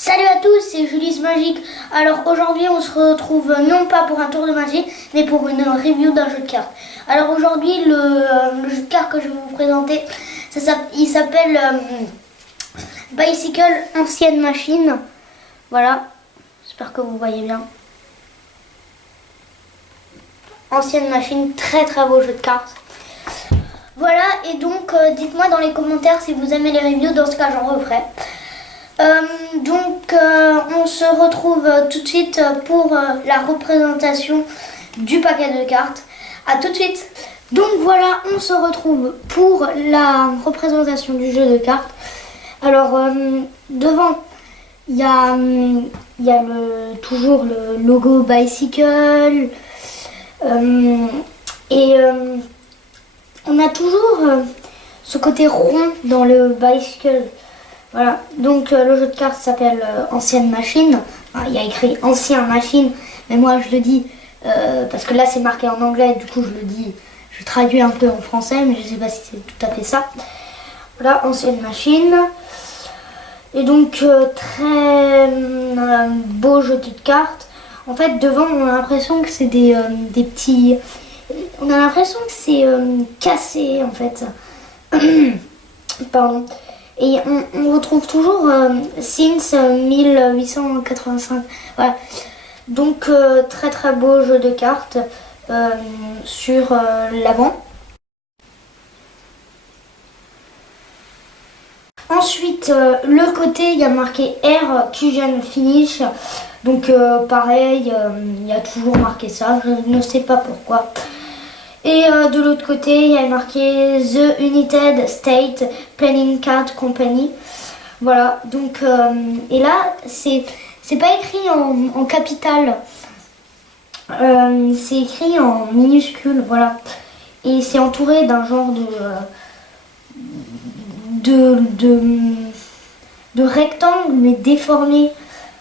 Salut à tous, c'est Julius Magique. Alors aujourd'hui on se retrouve non pas pour un tour de magie, mais pour une review d'un jeu de cartes. Alors aujourd'hui le jeu de cartes que je vais vous présenter, il s'appelle Bicycle Ancienne Machine. Voilà, j'espère que vous voyez bien. Ancienne Machine, très très beau jeu de cartes. Voilà, et donc dites-moi dans les commentaires si vous aimez les reviews, dans ce cas j'en referai. On se retrouve tout de suite pour la représentation du paquet de cartes. A tout de suite. Donc voilà, on se retrouve pour la représentation du jeu de cartes. Alors devant, il y a toujours le logo Bicycle. On a toujours ce côté rond dans le Bicycle. Voilà, donc le jeu de cartes s'appelle Ancienne Machine. Il y a écrit Ancien Machine, mais moi je le dis parce que là c'est marqué en anglais, du coup je le dis, je traduis un peu en français, mais je sais pas si c'est tout à fait ça. Voilà, Ancienne Machine. Et donc très beau jeu de cartes. En fait devant on a l'impression que c'est des petits... On a l'impression que c'est cassé en fait. Pardon. Et on retrouve toujours Since 1885. Voilà. Donc très très beau jeu de cartes sur l'avant. Ensuite, le côté, il y a marqué Air Fusion Finish. Donc pareil, il y a toujours marqué ça. Je ne sais pas pourquoi. Et de l'autre côté, il y a marqué The United States Playing Card Company. Voilà, donc, et là, c'est pas écrit en capital, c'est écrit en minuscule, voilà. Et c'est entouré d'un genre de rectangle, mais déformé.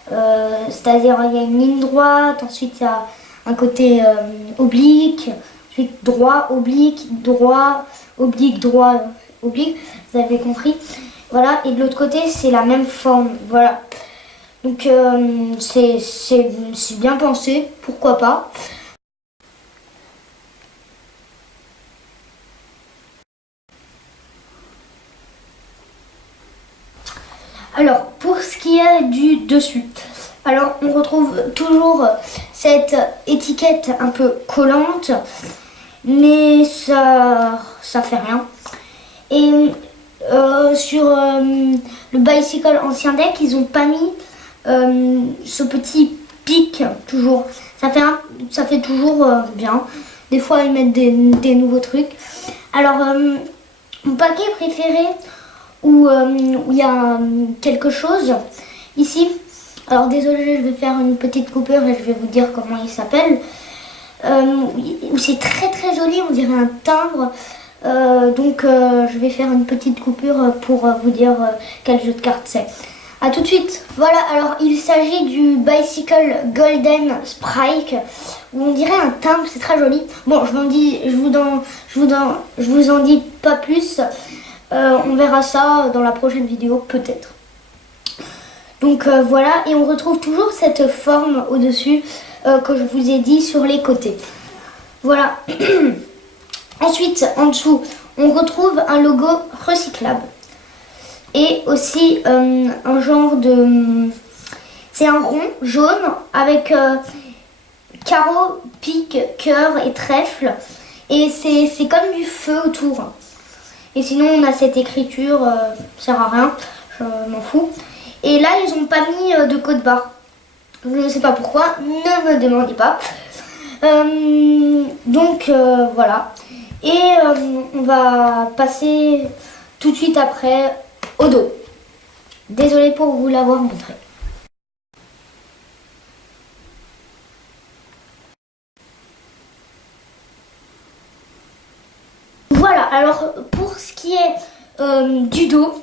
C'est-à-dire, il y a une ligne droite, ensuite il y a un côté oblique. Droit, oblique, droit, oblique, droit, oblique, vous avez compris. Voilà, et de l'autre côté, c'est la même forme, voilà. Donc, c'est bien pensé, pourquoi pas. Alors, pour ce qui est du dessus, alors on retrouve toujours cette étiquette un peu collante, mais ça fait rien. Et sur le Bicycle ancien deck, ils ont pas mis ce petit pic toujours. Ça fait toujours bien. Des fois ils mettent des nouveaux trucs. Alors mon paquet préféré où il y a quelque chose ici. Alors désolé, je vais faire une petite coupure et je vais vous dire comment il s'appelle. C'est très très joli, on dirait un timbre. Je vais faire une petite coupure pour vous dire quel jeu de cartes c'est. A tout de suite. Voilà, alors il s'agit du Bicycle Golden Sprite où on dirait un timbre, c'est très joli. Bon, je vous en dis pas plus. On verra ça dans la prochaine vidéo peut-être. Donc voilà, et on retrouve toujours cette forme au-dessus que je vous ai dit sur les côtés. Voilà. Ensuite, en dessous, on retrouve un logo recyclable. Et aussi un genre de... C'est un rond jaune avec carreaux, pics, cœur et trèfle. Et c'est comme du feu autour. Et sinon, on a cette écriture, ça sert à rien, je m'en fous. Et là, ils n'ont pas mis de code barre. Je ne sais pas pourquoi, ne me demandez pas. Voilà. Et on va passer tout de suite après au dos. Désolée pour vous l'avoir montré. Voilà, alors pour ce qui est du dos,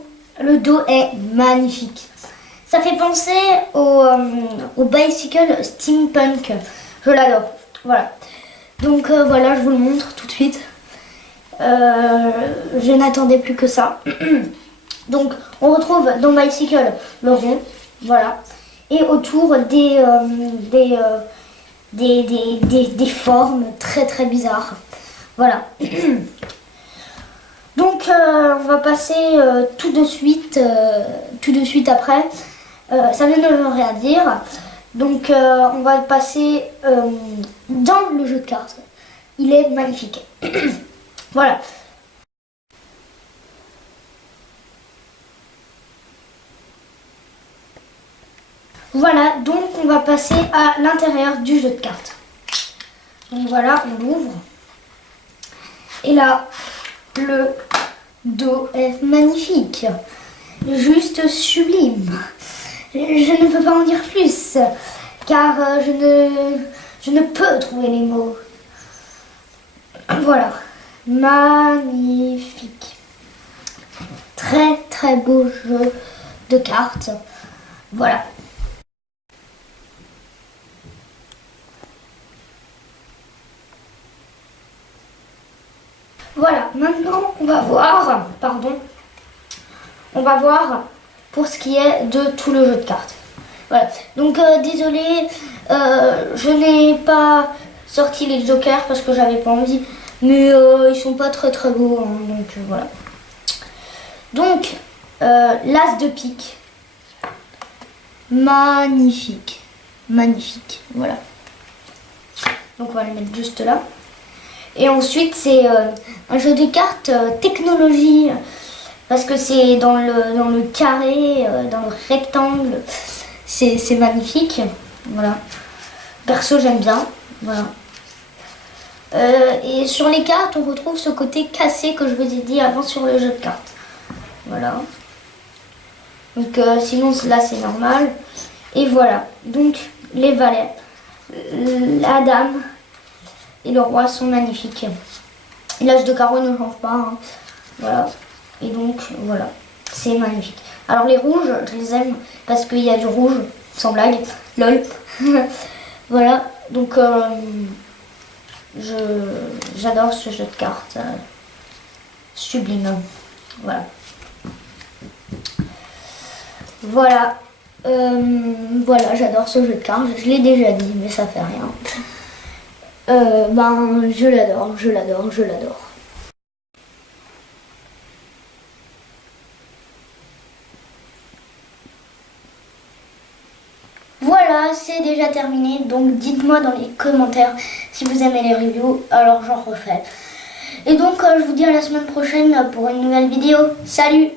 le dos est magnifique. Ça fait penser au Bicycle Steampunk. Je l'adore. Voilà. Donc voilà, je vous le montre tout de suite. Je n'attendais plus que ça. Donc on retrouve dans Bicycle le rond. Voilà. Et autour des formes très très bizarres. Voilà. Donc on va passer tout de suite après. Ça vient de rien dire. Donc on va passer dans le jeu de cartes. Il est magnifique. Voilà. Voilà, donc on va passer à l'intérieur du jeu de cartes. Donc voilà, on l'ouvre. Et là, le dos est magnifique. Juste sublime. Je ne peux pas en dire plus, car je ne peux trouver les mots. Voilà, magnifique. Très très beau jeu de cartes. Voilà. Voilà, maintenant on va voir, on va voir pour ce qui est de tout le jeu de cartes. Voilà, donc désolé, je n'ai pas sorti les jokers parce que j'avais pas envie, mais ils sont pas très très beaux, hein, donc voilà. Donc, l'as de pique, magnifique, magnifique, voilà. Donc on va le mettre juste là. Et ensuite, c'est un jeu de cartes technologie, parce que c'est dans le carré, dans le rectangle. C'est magnifique. Voilà. Perso, j'aime bien. Voilà. Et sur les cartes, on retrouve ce côté cassé que je vous ai dit avant sur le jeu de cartes. Voilà. Donc, sinon, là, c'est normal. Et voilà. Donc, les valets, la dame et le roi sont magnifiques. Et l'âge de carreau ne change pas. Hein. Voilà. Et donc, voilà. C'est magnifique. Alors, les rouges, je les aime parce qu'il y a du rouge, sans blague. Lol. Voilà. Donc, j'adore ce jeu de cartes. Sublime. Voilà. Voilà. Voilà, j'adore ce jeu de cartes. Je l'ai déjà dit, mais ça fait rien. Ben, je l'adore, je l'adore, je l'adore. Voilà, c'est déjà terminé. Donc, dites-moi dans les commentaires si vous aimez les reviews. Alors, j'en refais. Et donc, je vous dis à la semaine prochaine pour une nouvelle vidéo. Salut!